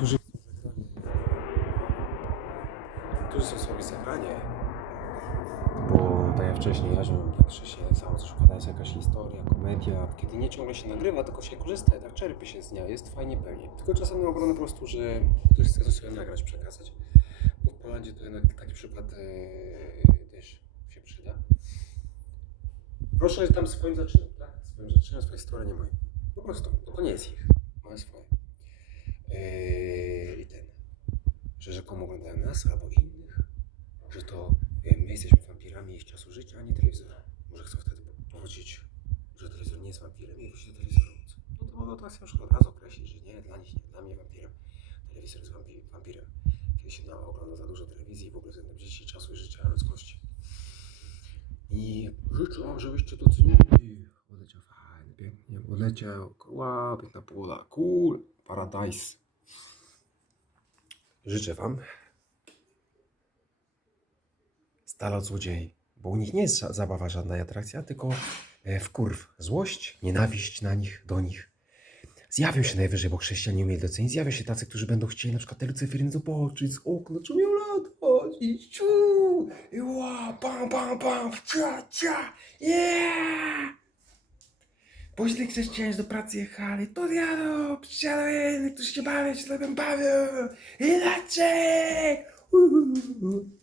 Niektórzy Niektórzy są słabi zagranie. Bo tak jak wcześniej, ja żebym tak chrześcijan samo coś układa jest jakaś historia, komedia. Kiedy nie ciągle się nagrywa, tylko się korzysta, tak czerpie się z dnia, jest fajnie pewnie. Tylko czasem na obronę po prostu, że ktoś chce coś sobie nagrać, przekazać. Bo w Polandzie to jednak taki przykład e, też się przyda. Proszę tam swoim zaczynam, tak? Swoim zaczynam, swoje historie, nie moje. Po prostu, bo to nie jest ich. Moje swoje. Ten, że rzekomo oglądają nas albo innych, że to e, my jesteśmy wampirami ich czasu życia, a nie telewizora. Może chcą wtedy powiedzieć, że telewizor nie jest wampirem i ruszyć do telewizora. No to mogę teraz już od razu określić, że nie, dla nich nie, dla mnie wampirem. Telewizor jest wampi- wampirem. Kiedy się na- ogląda za dużo telewizji i w ogóle względem dzieci, czasu i życia ludzkości. I życzę, żebyście docenili. Odleciał fajnie, pięknie, odleciał. Wow, piękna pogoda. Cool, paradise. Życzę Wam. Stale od złodziei, bo u nich nie jest zabawa żadna atrakcja, tylko e, wkurw, złość, nienawiść na nich, do nich. Zjawią się najwyżej, bo chrześcijanie nie umieli docenić, zjawią się tacy, którzy będą chcieli na przykład te lucyfery zobaczyć z okna, czy miał latać? I ciu, i ła, pam, pam, pam, cia, cia, yeah! Poźli chrześcijanie do pracy jechali, to jadą, przysiadły, którzy się bawią, się lepiej bawią, inaczej! Uhuhu.